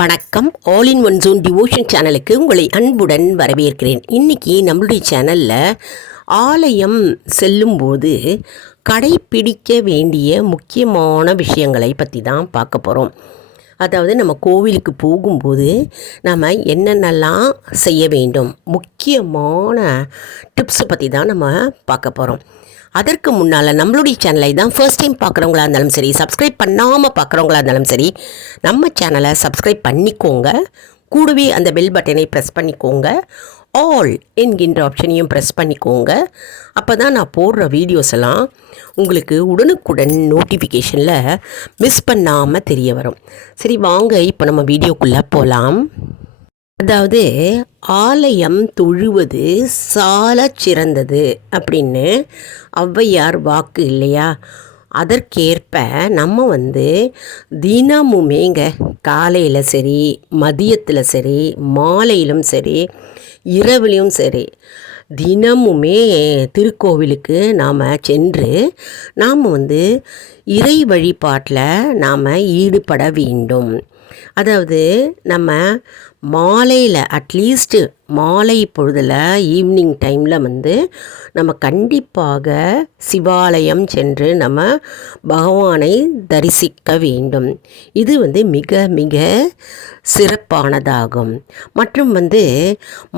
வணக்கம். All in one zone devotion சேனலுக்கு உங்களை அன்புடன் வரவேற்கிறேன். இன்றைக்கி நம்மளுடைய சேனலில் ஆலயம் செல்லும்போது கடைப்பிடிக்க வேண்டிய முக்கியமான விஷயங்களை பற்றி தான் பார்க்க போகிறோம். அதாவது நம்ம கோவிலுக்கு போகும்போது நம்ம என்னென்னலாம் செய்ய வேண்டும், முக்கியமான டிப்ஸை பற்றி தான் நம்ம பார்க்க போகிறோம். அதற்கு முன்னால் நம்மளுடைய சேனலை தான் ஃபர்ஸ்ட் டைம் பார்க்குறவங்களா இருந்தாலும் சரி, சப்ஸ்கிரைப் பண்ணாமல் பார்க்குறவங்களா இருந்தாலும் சரி, நம்ம சேனலை சப்ஸ்கிரைப் பண்ணிக்கோங்க. கூடவே அந்த பெல் பட்டனை ப்ரெஸ் பண்ணிக்கோங்க. ஆல் என்கின்ற ஆப்ஷனையும் ப்ரெஸ் பண்ணிக்கோங்க. அப்போ தான் நான் போடுற வீடியோஸ் எல்லாம் உங்களுக்கு உடனுக்குடன் நோட்டிஃபிகேஷனில் மிஸ் பண்ணாமல் தெரிய வரும். சரி, வாங்க இப்போ நம்ம வீடியோக்குள்ளே போகலாம். அதாவது ஆலயம் தொழுவது சாலச் சிறந்தது அப்படின்னு ஔவையார் வாக்கு இல்லையா? அதற்கேற்ப நம்ம தினமுமேங்க காலையில் சரி, மதியத்தில் சரி, மாலையிலும் சரி, இரவுலையும் சரி, தினமுமே திருக்கோவிலுக்கு நாம் சென்று நாம் இறை வழிபாட்டில் நாம் ஈடுபட வேண்டும். அதாவது நம்ம மாலையில் அட்லீஸ்ட்டு மாலை பொழுதில் ஈவினிங் டைமில் நம்ம கண்டிப்பாக சிவாலயம் சென்று நம்ம பகவானை தரிசிக்க வேண்டும். இது மிக மிக சிறப்பானதாகும். மற்றும்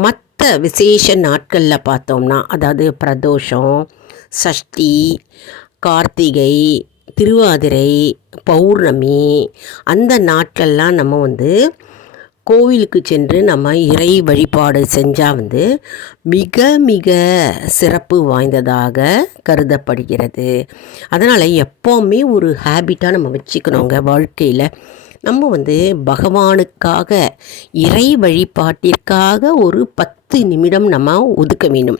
மற்ற விசேஷ நாட்களில் பார்த்தோம்னா, அதாவது பிரதோஷம், சஷ்டி, கார்த்திகை, திருவாதிரை, பௌர்ணமி, அந்த நாட்கள்லாம் நம்ம கோவிலுக்கு சென்று நம்ம இறை வழிபாடு செஞ்சால் மிக மிக சிறப்பு வாய்ந்ததாக கருதப்படுகிறது. அதனால் எப்போவுமே ஒரு ஹேபிட்டாக நம்ம வச்சுக்கணுங்க வாழ்க்கையில். நம்ம பகவானுக்காக, இறை வழிபாட்டிற்காக ஒரு 10 நிமிடம் நம்ம ஒதுக்க வேண்டும்.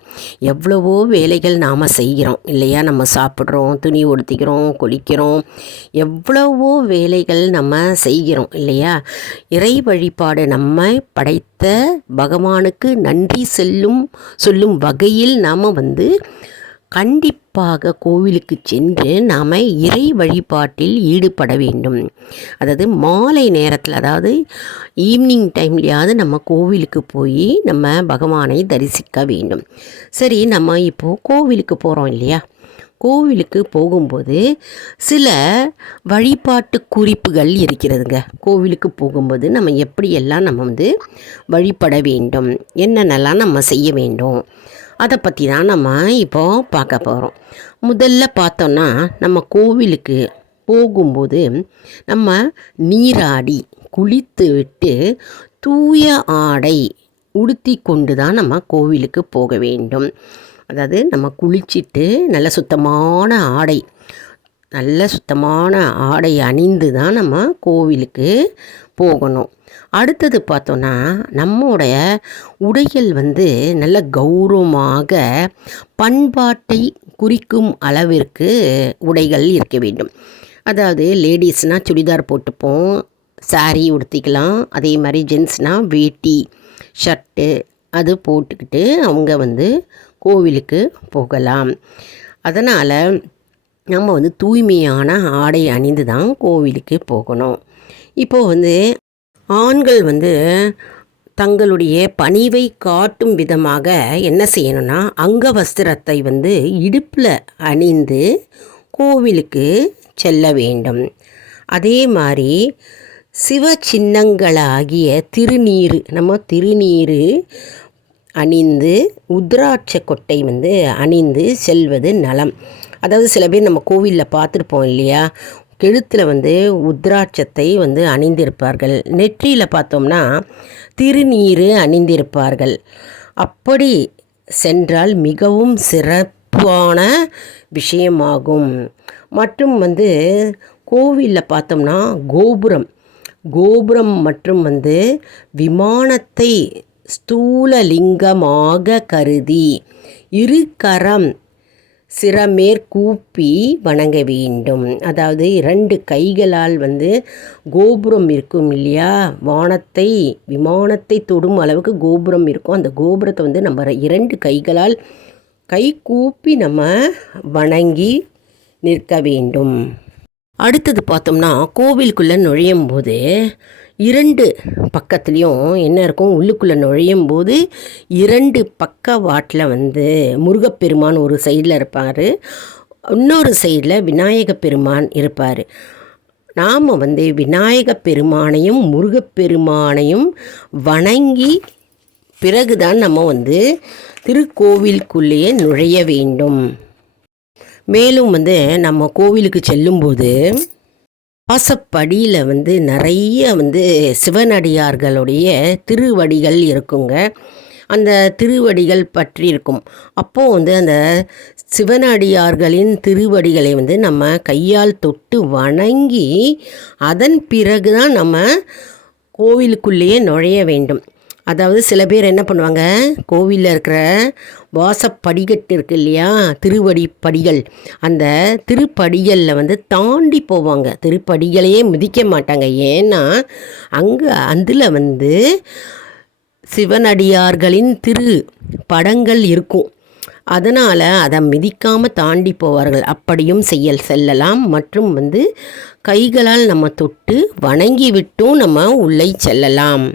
எவ்வளவோ வேலைகள் நாம் செய்கிறோம் இல்லையா? நம்ம சாப்பிட்றோம், துணி உடுத்திக்கிறோம், குளிக்கிறோம், எவ்வளவோ வேலைகள் நம்ம செய்கிறோம் இல்லையா? இறை வழிபாடு நம்ம படைத்த பகவானுக்கு நன்றி சொல்லும் வகையில் நாம் கண்டிப்பாக கோவிலுக்கு சென்று நாம் இறை வழிபாட்டில் ஈடுபட வேண்டும். அதாவது மாலை நேரத்தில், அதாவது ஈவினிங் டைம்லையாவது நம்ம கோவிலுக்கு போய் நம்ம பகவானை தரிசிக்க வேண்டும். சரி, நம்ம இப்போது கோவிலுக்கு போகிறோம் இல்லையா? கோவிலுக்கு போகும்போது சில வழிபாட்டு குறிப்புகள் இருக்கிறதுங்க. கோவிலுக்கு போகும்போது நம்ம எப்படியெல்லாம் நம்ம வழிபட வேண்டும், என்னென்னலாம் நம்ம செய்ய வேண்டும், அதை பற்றி தான் நம்ம இப்போது பார்க்க போகிறோம். முதல்ல பார்த்தோன்னா, நம்ம கோவிலுக்கு போகும்போது நம்ம நீராடி குளித்து விட்டு தூய ஆடை உடுத்தி கொண்டு தான் நம்ம கோவிலுக்கு போக வேண்டும். அதாவது நம்ம குளிச்சுட்டு நல்ல சுத்தமான ஆடை அணிந்து தான் நம்ம கோவிலுக்கு போகணும். அடுத்தது பார்த்தோன்னா, நம்முடைய உடைகள் நல்ல கௌரவமாக பண்பாட்டை குறிக்கும் அளவிற்கு உடைகள் இருக்க வேண்டும். அதாவது லேடிஸ்னால் சுடிதார் போட்டுப்போம், சாரீ உடுத்திக்கலாம். அதே மாதிரி ஜென்ஸ்னால் வேட்டி, ஷர்ட்டு அது போட்டுக்கிட்டு அவங்க கோவிலுக்கு போகலாம். அதனால் நம்ம தூய்மையான ஆடை அணிந்து தான் கோவிலுக்கு போகணும். இப்போது ஆண்கள் தங்களுடைய பணிவை காட்டும் விதமாக என்ன செய்யணும்னா, அங்கவஸ்திரத்தை இடுப்பில் அணிந்து கோவிலுக்கு செல்ல வேண்டும். அதே மாதிரி சிவ சின்னங்களாகிய திருநீறு அணிந்து உத்ராட்ச கொட்டை அணிந்து செல்வது நலம். அதாவது சில பேர் நம்ம கோவிலில் பார்த்துருப்போம் இல்லையா? கழுத்தில் உத்ராட்சத்தை அணிந்திருப்பார்கள். நெற்றியில் பார்த்தோம்னா திருநீறு அணிந்திருப்பார்கள். அப்படி சென்றால் மிகவும் சிறப்பான விஷயமாகும். மற்றும் கோவிலில் பார்த்தோம்னா கோபுரம் மற்றும் விமானத்தை ஸ்தூலலிங்கமாக கருதி கரம் சிரமேற்கூப்பி வணங்க வேண்டும். அதாவது 2 கைகளால் கோபுரம் இருக்கும் இல்லையா? விமானத்தை தொடும் அளவுக்கு கோபுரம் இருக்கும். அந்த கோபுரத்தை நம்ம 2 கைகளால் கை கூப்பி நம்ம வணங்கி நிற்க வேண்டும். அடுத்தது பார்த்தோம்னா, கோவிலுக்குள்ளே நுழையும் போது 2 பக்கத்துலேயும் என்ன இருக்கும், உள்ளுக்குள்ளே நுழையும் போது 2 பக்கவாட்டில் வந்து முருகப்பெருமான் ஒரு சைடில் இருப்பார், இன்னொரு சைடில் விநாயக பெருமான் இருப்பார். நாம் வந்து விநாயக பெருமானையும் முருகப்பெருமானையும் வணங்கி பிறகுதான் நம்ம வந்து திருக்கோவிலுக்குள்ளேயே நுழைய வேண்டும். மேலும் வந்து நம்ம கோவிலுக்கு செல்லும்போது வாசப்படியில் வந்து நிறைய வந்து சிவனடியார்களுடைய திருவடிகள் இருக்குங்க. அந்த திருவடிகள் பற்றி இருக்கும். அப்போது வந்து அந்த சிவனடியார்களின் திருவடிகளை வந்து நம்ம கையால் தொட்டு வணங்கி அதன் பிறகு தான் நம்ம கோவிலுக்குள்ளேயே நுழைய வேண்டும். அதாவது சில பேர் என்ன பண்ணுவாங்க, கோவிலில் இருக்கிற வாசப்படிகட்டு இருக்கு இல்லையா, திருவடி படிகள், அந்த திருப்படிகளில் வந்து தாண்டி போவாங்க. திருப்படிகளையே மிதிக்க மாட்டாங்க. ஏன்னா அங்கே அதில் வந்து சிவனடியார்களின் திரு படங்கள் இருக்கும். அதனால் அதை மிதிக்காமல் தாண்டி போவார்கள். அப்படியும் செல்லலாம். மற்றும் வந்து கைகளால் நம்ம தொட்டு வணங்கி விட்டும் நம்ம உள்ளே செல்லலாம்.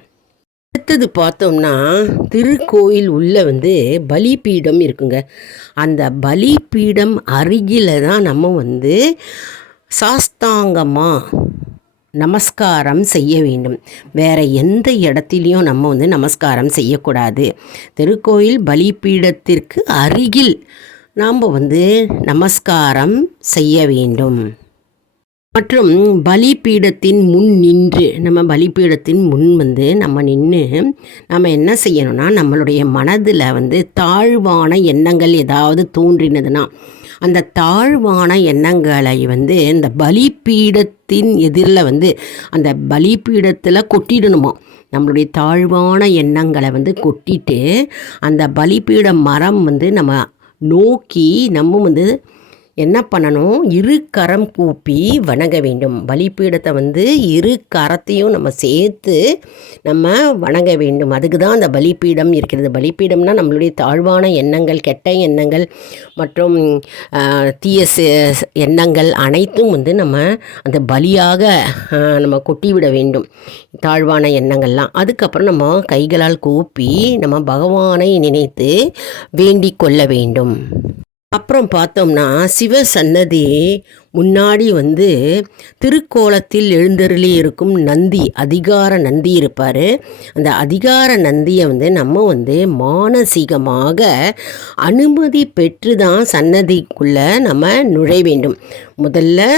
அடுத்தது பார்த்தோம்னா திருக்கோயில் உள்ள வந்து பலிபீடம் இருக்குங்க. அந்த பலிபீடம் அருகில் தான் நம்ம வந்து சாஸ்தாங்கமாக நமஸ்காரம் செய்ய வேண்டும். வேறு எந்த இடத்துலையும் நம்ம வந்து நமஸ்காரம் செய்யக்கூடாது. திருக்கோயில் பலிபீடத்திற்கு அருகில் நாம் வந்து நமஸ்காரம் செய்ய வேண்டும். மற்றும் பலிபீடத்தின் முன் நின்று பலிபீடத்தின் முன் வந்து நம்ம நின்று நம்ம என்ன செய்யணும்னா, நம்மளுடைய மனதில் வந்து தாழ்வான எண்ணங்கள் ஏதாவது தோன்றினதுன்னா அந்த தாழ்வான எண்ணங்களை வந்து இந்த பலிபீடத்தின் எதிரில் வந்து அந்த பலிபீடத்தில் கொட்டிடணுமா. நம்மளுடைய தாழ்வான எண்ணங்களை வந்து கொட்டிட்டு அந்த பலிபீட மரம் வந்து நம்ம நோக்கி நம்ம வந்து என்ன பண்ணணும், 2 கரம் கூப்பி வணங்க வேண்டும். பலிபீடத்தை வந்து 2 கரத்தையும் நம்ம சேர்த்து நம்ம வணங்க வேண்டும். அதுக்கு தான் அந்த பலிபீடம் இருக்கிறது. பலிபீடம்னா நம்மளுடைய தாழ்வான எண்ணங்கள், கெட்ட எண்ணங்கள் மற்றும் தீய எண்ணங்கள் அனைத்தும் வந்து நம்ம அந்த பலியாக நம்ம கொட்டிவிட வேண்டும், தாழ்வான எண்ணங்கள்லாம். அதுக்கப்புறம் நம்ம கைகளால் கூப்பி நம்ம பகவானை நினைத்து வேண்டிக் கொள்ள வேண்டும். அப்புறம் பார்த்தோம்னா சிவ சன்னதி முன்னாடி வந்து திருக்கோலத்தில் எழுந்தருளி இருக்கும் நந்தி, அதிகார நந்தி இருப்பார். அந்த அதிகார நந்தியை வந்து நம்ம வந்து மானசீகமாக அனுமதி பெற்று தான் சன்னதிக்குள்ளே நம்ம நுழைய வேண்டும். முதல்ல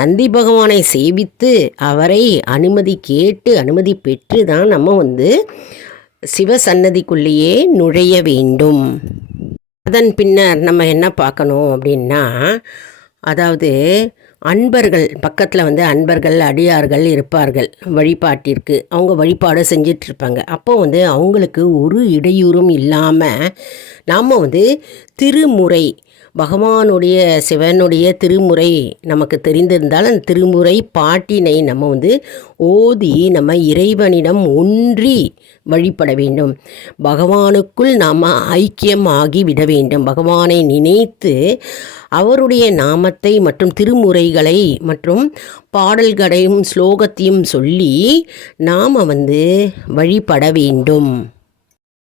நந்தி பகவானை சேவித்து அவரை அனுமதி கேட்டு அனுமதி பெற்று தான் நம்ம வந்து சிவ சன்னதிக்குள்ளேயே நுழைய வேண்டும். அதன் பின்னர் நம்ம என்ன பார்க்கணும் அப்படின்னா, அதாவது அன்பர்கள் பக்கத்தில் வந்து அன்பர்கள் அடியார்கள் இருப்பார்கள் வழிபாட்டிற்கு. அவங்க வழிபாடு செஞ்சிட்ருப்பாங்க. அப்போ வந்து அவங்களுக்கு ஒரு இடையூறும் இல்லாமல் நாம் வந்து திருமுறை, பகவானுடைய சிவனுடைய திருமுறை நமக்கு தெரிந்திருந்தால் அந்த திருமுறை பாட்டினை நம்ம வந்து ஓதி நம்ம இறைவனிடம் ஒன்றி வழிபட வேண்டும். பகவானுக்குள் நாம் ஐக்கியமாகி விட வேண்டும். பகவானை நினைத்து அவருடைய நாமத்தை மற்றும் திருமுறைகளை மற்றும் பாடல்களையும் ஸ்லோகத்தையும் சொல்லி நாம் வந்து வழிபட வேண்டும்.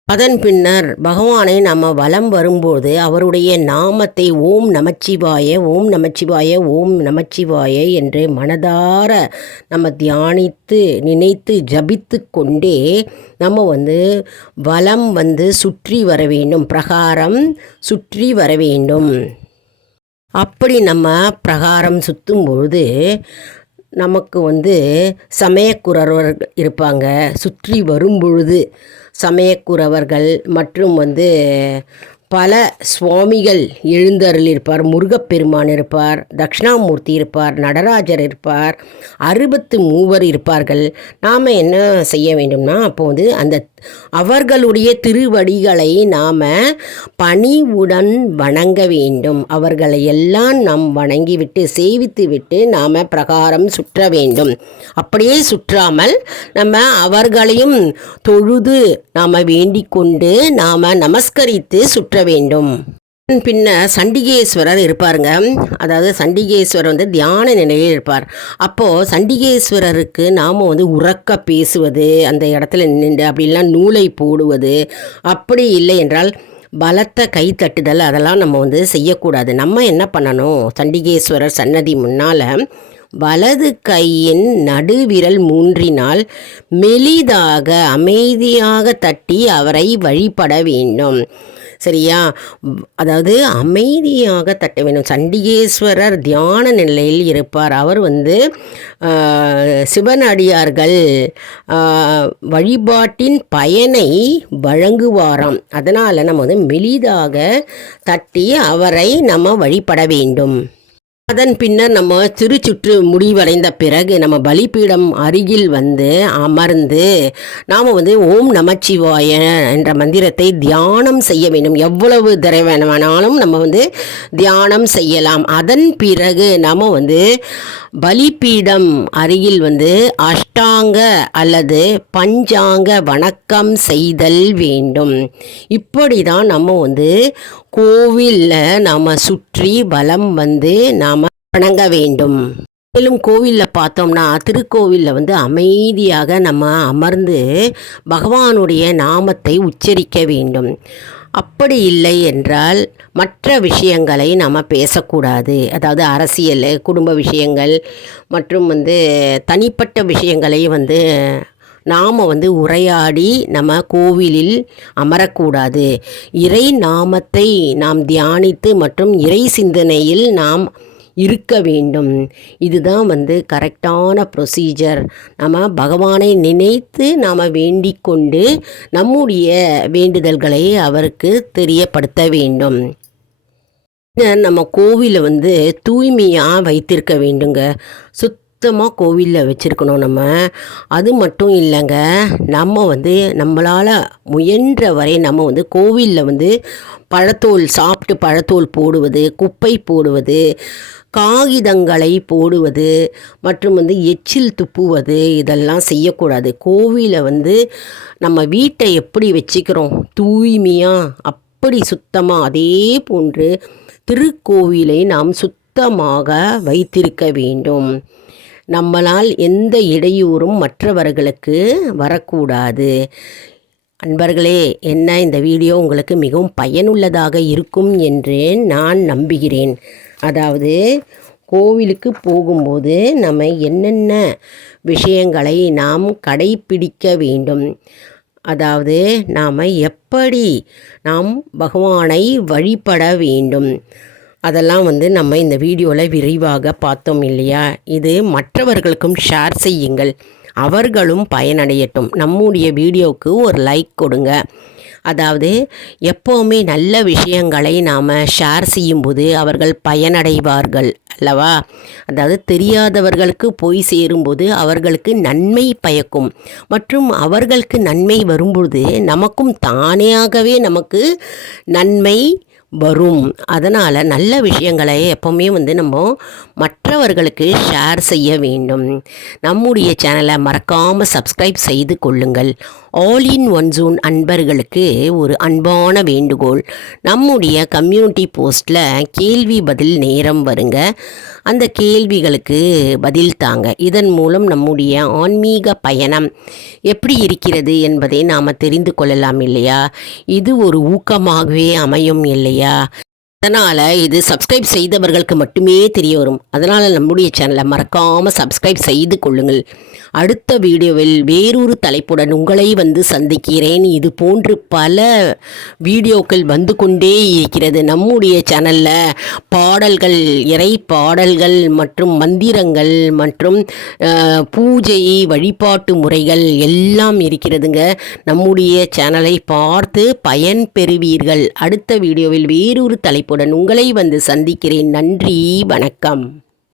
அதன் பின்னர் பகவானை நம்ம வலம் வரும்போது அவருடைய நாமத்தை ஓம் நமச்சிவாய ஓம் நமச்சிவாய ஓம் நமச்சிவாய என்று மனதார நம்ம தியானித்து நினைத்து ஜபித்து கொண்டே நம்ம வந்து வலம் வந்து சுற்றி வர வேண்டும், பிரகாரம் சுற்றி வர வேண்டும். அப்படி நம்ம பிரகாரம் சுற்றும் பொழுது நமக்கு வந்து சமயக்குறவர் இருப்பாங்க. சுற்றி வரும்பொழுது சமயக்குறவர்கள் மற்றும் வந்து பல சுவாமிகள் எழுந்தருளிருப்பார். முருகப்பெருமான் இருப்பார், தட்சிணாமூர்த்தி இருப்பார், நடராஜர் இருப்பார், 63 இருப்பார்கள். நாம் என்ன செய்ய வேண்டும்னா, அப்போ வந்து அந்த அவர்களுடைய திருவடிகளை நாம் பணிவுடன் வணங்க வேண்டும். அவர்களை எல்லாம் நாம் வணங்கிவிட்டு சேவித்து விட்டு நாம் பிரகாரம் சுற்ற வேண்டும். அப்படியே சுற்றாமல் நம்ம அவர்களையும் தொழுது நாம் வேண்டிக் கொண்டு நாம் நமஸ்கரித்து சுற்ற வேண்டும். பின்ன சண்டிகேஸ்வரர் இருப்பாருங்க. அதாவது சண்டிகேஸ்வரர் வந்து தியான நிலையில் இருப்பார். அப்போது சண்டிகேஸ்வரருக்கு நாம் வந்து உறக்க பேசுவது, அந்த இடத்துல நின்று அப்படிலாம் நூலை போடுவது, அப்படி இல்லை என்றால் பலத்த கை தட்டுதல், அதெல்லாம் நம்ம வந்து செய்யக்கூடாது. நம்ம என்ன பண்ணணும், சண்டிகேஸ்வரர் சன்னதி முன்னால் வலது கையின் நடுவிரல் மூன்றினால் மெலிதாக அமைதியாக தட்டி அவரை வழிபட வேண்டும். சரியா? அதாவது அமைதியாக தட்ட வேண்டும். சண்டிகேஸ்வரர் தியான நிலையில் இருப்பார். அவர் வந்து சிவனடியார்கள் வழிபாட்டின் பயனை வழங்குவாராம். அதனால் நம்ம வந்து மெலிதாக தட்டி அவரை நம்ம வழிபட வேண்டும். அதன் பின்னர் நம்ம திருச்சுற்று முடிவடைந்த பிறகு நம்ம பலிபீடம் அருகில் வந்து அமர்ந்து நாம் வந்து ஓம் நமச்சிவாய என்ற மந்திரத்தை தியானம் செய்ய வேண்டும். எவ்வளவு தடவை வேணாலும் நம்ம வந்து தியானம் செய்யலாம். அதன் பிறகு நம்ம வந்து பலிபீடம் அருகில் வந்து அஷ்டாங்க அல்லது பஞ்சாங்க வணக்கம் செய்தல் வேண்டும். இப்படி தான் நம்ம வந்து கோவிலில் நாம் சுற்றி வலம் வந்து நாம் வணங்க வேண்டும். மேலும் கோவிலில் பார்த்தோம்னா திருக்கோவிலில் வந்து அமைதியாக நம்ம அமர்ந்து பகவானுடைய நாமத்தை உச்சரிக்க வேண்டும். அப்படி இல்லை என்றால் மற்ற விஷயங்களை நம்ம பேசக்கூடாது. அதாவது அரசியல், குடும்ப விஷயங்கள் மற்றும் வந்து தனிப்பட்ட விஷயங்களை வந்து நாம் வந்து உரையாடி நம்ம கோவிலில் அமரக்கூடாது. இறை நாமத்தை நாம் தியானித்து மற்றும் இறை சிந்தனையில் நாம் இருக்க வேண்டும். இதுதான் வந்து கரெக்டான ப்ரொசீஜர். நம்ம பகவானை நினைத்து நாம் வேண்டிக் கொண்டு நம்முடைய வேண்டுதல்களை அவருக்கு தெரியப்படுத்த வேண்டும். நம்ம கோவிலை வந்து தூய்மையாக வைத்திருக்க வேண்டுங்க. சுத்தமாக கோவிலில் வச்சுருக்கணும் நம்ம. அது மட்டும் இல்லைங்க, நம்ம வந்து நம்மளால் முயன்ற வரை நம்ம வந்து கோவிலில் வந்து பழத்தோல் சாப்பிட்டு பழத்தோல் போடுவது, குப்பை போடுவது, காகிதங்களை போடுவது மற்றும் வந்து எச்சில் துப்புவது, இதெல்லாம் செய்யக்கூடாது. கோவிலை வந்து நம்ம வீட்டை எப்படி வச்சுக்கிறோம் தூய்மையாக, அப்படி சுத்தமாக, அதே போன்று திருக்கோவிலை நாம் சுத்தமாக வைத்திருக்க வேண்டும். நம்மளால் எந்த இடையூறும் மற்றவர்களுக்கு வரக்கூடாது. அன்பர்களே, என்ன இந்த வீடியோ உங்களுக்கு மிகவும் பயனுள்ளதாக இருக்கும் என்று நான் நம்புகிறேன். அதாவது கோவிலுக்கு போகும்போது நம்ம என்னென்ன விஷயங்களை நாம் கடைப்பிடிக்க வேண்டும், அதாவது நாம் எப்படி நாம் பகவானை வழிபட வேண்டும், அதெல்லாம் வந்து நம்ம இந்த வீடியோவில் விரிவாக பார்த்தோம் இல்லையா? இது மற்றவர்களுக்கும் ஷேர் செய்யுங்கள், அவர்களும் பயனடையட்டும். நம்முடைய வீடியோவுக்கு ஒரு லைக் கொடுங்க. அதாவது எப்போவுமே நல்ல விஷயங்களை நாம் ஷேர் செய்யும்போது அவர்கள் பயனடைவார்கள் அல்லவா? அதாவது தெரியாதவர்களுக்கு போய் சேரும்போது அவர்களுக்கு நன்மை பயக்கும் மற்றும் அவர்களுக்கு நன்மை வரும்பொழுது நமக்கும் தானாகவே நமக்கு நன்மை வரும். அதனால் நல்ல விஷயங்களை எப்போவுமே வந்து நம்ம மற்றவர்களுக்கு ஷேர் செய்ய வேண்டும். நம்முடைய சேனலை மறக்காமல் சப்ஸ்கிரைப் செய்து கொள்ளுங்கள். ஆல் இன் ஒன் ஜோன் அன்பர்களுக்கு ஒரு அன்பான வேண்டுகோள், நம்முடைய கம்யூனிட்டி போஸ்ட்டில் கேள்வி பதில் நேரம் வருங்க. அந்த கேள்விகளுக்கு பதில் தாங்க. இதன் மூலம் நம்முடைய ஆன்மீக பயணம் எப்படி இருக்கிறது என்பதை நாம் தெரிந்து கொள்ளலாம் இல்லையா? இது ஒரு ஊக்கமாகவே அமையும் இல்லையா? அதனால் இது சப்ஸ்கிரைப் செய்தவர்களுக்கு மட்டுமே தெரிய வரும். அதனால் நம்முடைய சேனலை மறக்காமல் சப்ஸ்கிரைப் செய்து கொள்ளுங்கள். அடுத்த வீடியோவில் வேறொரு தலைப்புடன் உங்களை வந்து சந்திக்கிறேன். இது போன்று பல வீடியோக்கள் வந்து கொண்டே இருக்கிறது. நம்முடைய சேனலில் பாடல்கள், இறை பாடல்கள் மற்றும் மந்திரங்கள் மற்றும் பூஜை வழிபாட்டு முறைகள் எல்லாம் இருக்கிறதுங்க. நம்முடைய சேனலை பார்த்து பயன் பெறுவீர்கள். அடுத்த வீடியோவில் வேறொரு தலைப்புடன் உங்களை வந்து சந்திக்கிறேன். நன்றி, வணக்கம்.